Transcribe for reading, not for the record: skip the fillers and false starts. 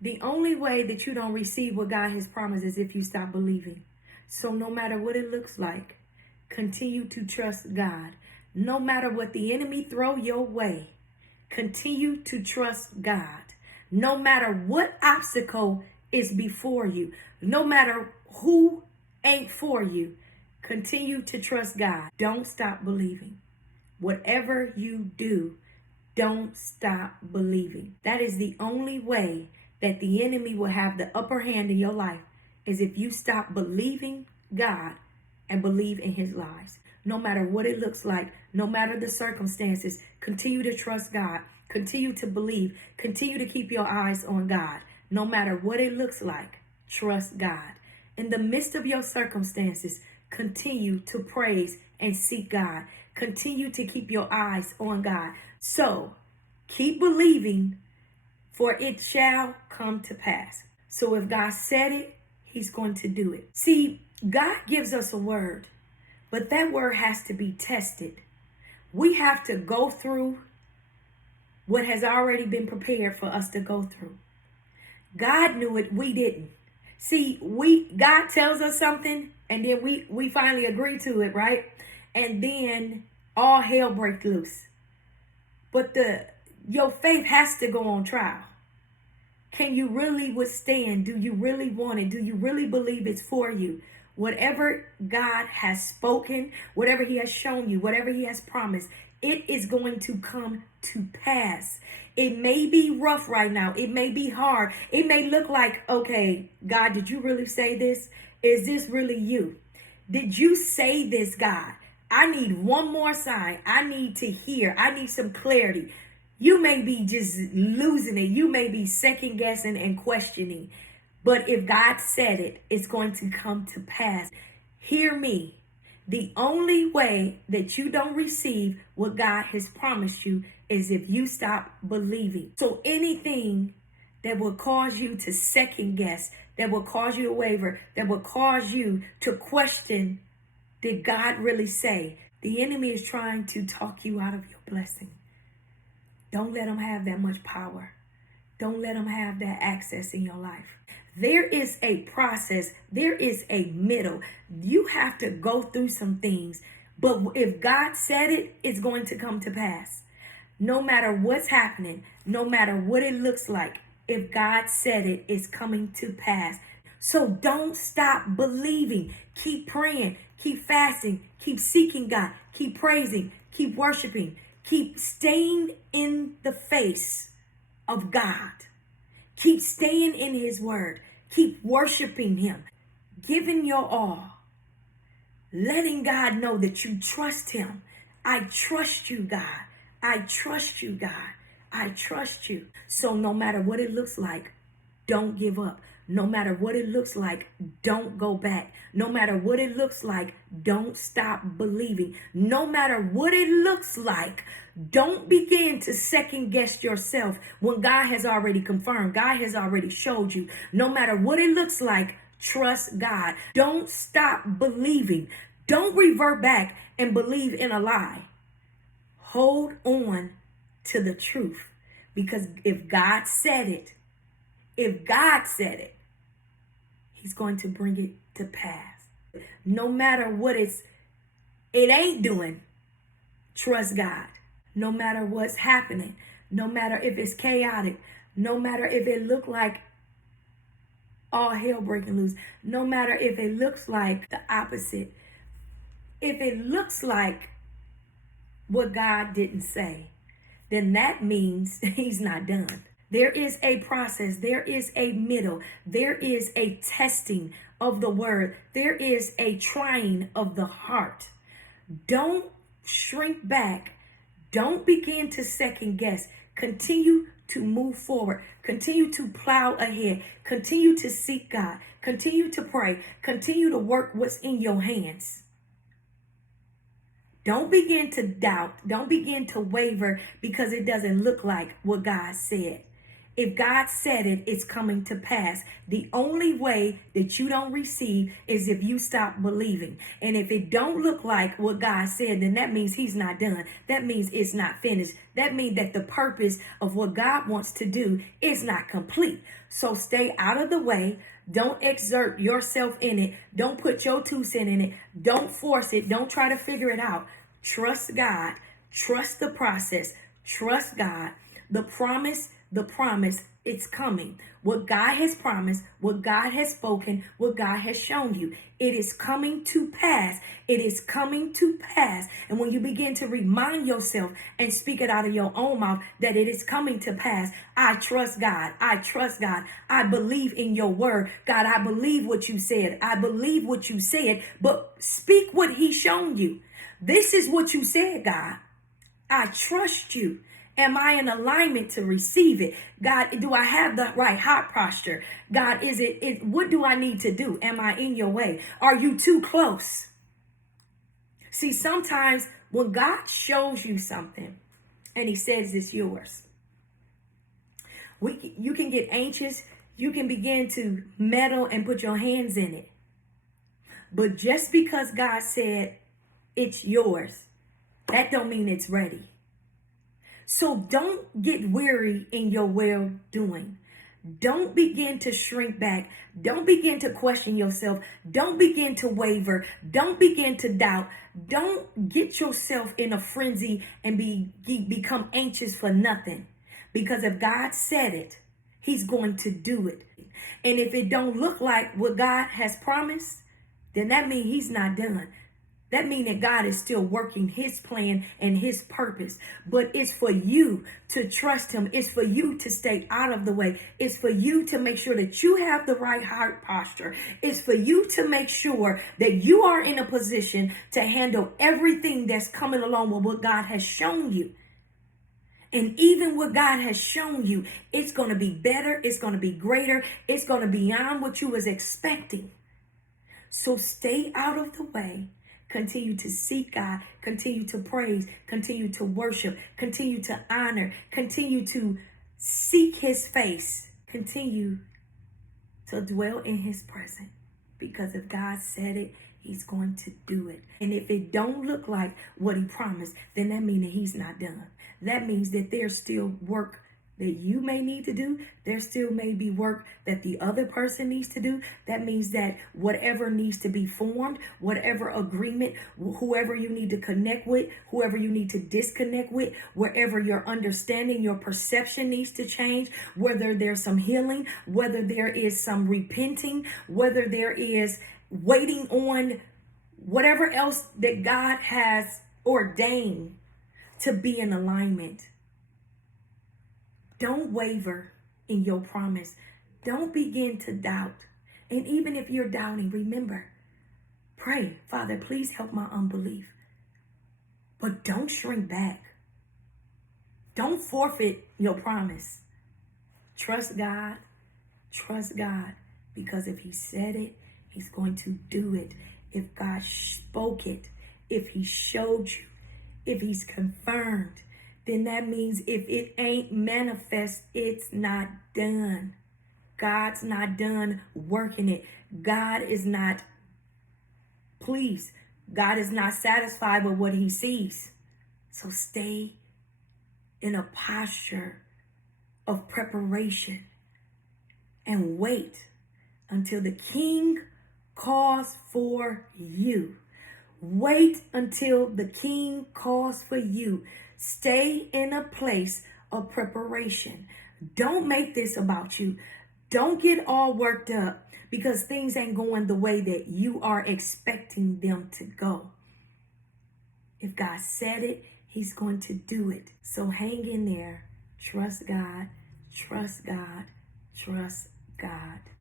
The only way that you don't receive what God has promised is if you stop believing. So no matter what it looks like, continue to trust God. No matter what the enemy throw your way, continue to trust God. No matter what obstacle is before you, no matter who ain't for you, continue to trust God. Don't stop believing. Whatever you do, don't stop believing. That is the only way that the enemy will have the upper hand in your life, is if you stop believing God and believe in his lies. No matter what it looks like, no matter the circumstances, continue to trust God. Continue to believe. Continue to keep your eyes on God. No matter what it looks like, trust God. In the midst of your circumstances, continue to praise and seek God. Continue to keep your eyes on God. So, keep believing, for it shall come to pass. So if God said it, he's going to do it. See, God gives us a word, but that word has to be tested. We have to go through what has already been prepared for us to go through. God knew it, we didn't. See, God tells us something, and then we finally agree to it, right? And then all hell breaks loose. But your faith has to go on trial. Can you really withstand? Do you really want it? Do you really believe it's for you? Whatever God has spoken, whatever he has shown you, whatever he has promised, it is going to come to pass. It may be rough right now. It may be hard. It may look like, okay, God, did you really say this? Is this really you? Did you say this, God? I need one more sign. I need to hear. I need some clarity. You may be just losing it. You may be second guessing and questioning. But if God said it, it's going to come to pass. Hear me. The only way that you don't receive what God has promised you is if you stop believing. So anything that will cause you to second guess, that will cause you to waver, that will cause you to question, did God really say? The enemy is trying to talk you out of your blessing. Don't let him have that much power. Don't let him have that access in your life. There is a process. There is a middle. You have to go through some things. But if God said it, it's going to come to pass. No matter what's happening, no matter what it looks like, if God said it, it's coming to pass. So don't stop believing. Keep praying. Keep fasting. Keep seeking God. Keep praising. Keep worshiping. Keep staying in the face of God. Keep staying in his word. Keep worshiping him. Giving your all. Letting God know that you trust him. I trust you, God. I trust you, God. I trust you. So no matter what it looks like, don't give up. No matter what it looks like, don't go back. No matter what it looks like, don't stop believing. No matter what it looks like, don't begin to second guess yourself when God has already confirmed. God has already showed you. No matter what it looks like, trust God. Don't stop believing. Don't revert back and believe in a lie. Hold on to the truth. Because if God said it, he's going to bring it to pass. No matter what it ain't doing, trust God. No matter what's happening, no matter if it's chaotic, no matter if it look like all hell breaking loose, no matter if it looks like the opposite, if it looks like what God didn't say, then that means he's not done. There is a process. There is a middle. There is a testing of the word. There is a trying of the heart. Don't shrink back. Don't begin to second guess. Continue to move forward. Continue to plow ahead. Continue to seek God. Continue to pray. Continue to work what's in your hands. Don't begin to doubt. Don't begin to waver because it doesn't look like what God said. If God said it, it's coming to pass. The only way that you don't receive is if you stop believing. And if it don't look like what God said, then that means he's not done. That means it's not finished. That means that the purpose of what God wants to do is not complete. So stay out of the way. Don't exert yourself in it. Don't put your 2 cents in it. Don't force it. Don't try to figure it out. Trust God. Trust the process. Trust God. The promise, it's coming. What God has promised, what God has spoken, what God has shown you, it is coming to pass. It is coming to pass. And when you begin to remind yourself and speak it out of your own mouth that it is coming to pass, I trust God. I trust God. I believe in your word. God, I believe what you said. I believe what you said, but speak what he's shown you. This is what you said, God. I trust you. Am I in alignment to receive it? God, do I have the right heart posture? God, what do I need to do? Am I in your way? Are you too close? See, sometimes when God shows you something and he says it's yours, you can get anxious. You can begin to meddle and put your hands in it. But just because God said it's yours, that don't mean it's ready. So don't get weary in your well-doing. Don't begin to shrink back. Don't begin to question yourself. Don't begin to waver. Don't begin to doubt. Don't get yourself in a frenzy and become anxious for nothing. Because if God said it, he's going to do it. And if it don't look like what God has promised, then that means he's not done. That means that God is still working his plan and his purpose. But it's for you to trust him. It's for you to stay out of the way. It's for you to make sure that you have the right heart posture. It's for you to make sure that you are in a position to handle everything that's coming along with what God has shown you. And even what God has shown you, it's going to be better. It's going to be greater. It's going to be beyond what you was expecting. So stay out of the way. Continue to seek God, continue to praise, continue to worship, continue to honor, continue to seek his face, continue to dwell in his presence. Because if God said it, he's going to do it. And if it don't look like what he promised, then that means that he's not done. That means that there's still work that you may need to do. There still may be work that the other person needs to do. That means that whatever needs to be formed, whatever agreement, whoever you need to connect with, whoever you need to disconnect with, wherever your understanding, your perception needs to change, whether there's some healing, whether there is some repenting, whether there is waiting on whatever else that God has ordained to be in alignment. Don't waver in your promise. Don't begin to doubt. And even if you're doubting, remember, pray, Father, please help my unbelief. But don't shrink back. Don't forfeit your promise. Trust God. Trust God. Because if he said it, he's going to do it. If God spoke it, if he showed you, if he's confirmed, then that means if it ain't manifest, it's not done. God's not done working it. God is not pleased. God is not satisfied with what he sees. So stay in a posture of preparation and wait until the King calls for you. Wait until the King calls for you. Stay in a place of preparation. Don't make this about you. Don't get all worked up because things ain't going the way that you are expecting them to go. If God said it, he's going to do it. So hang in there. Trust God. Trust God. Trust God.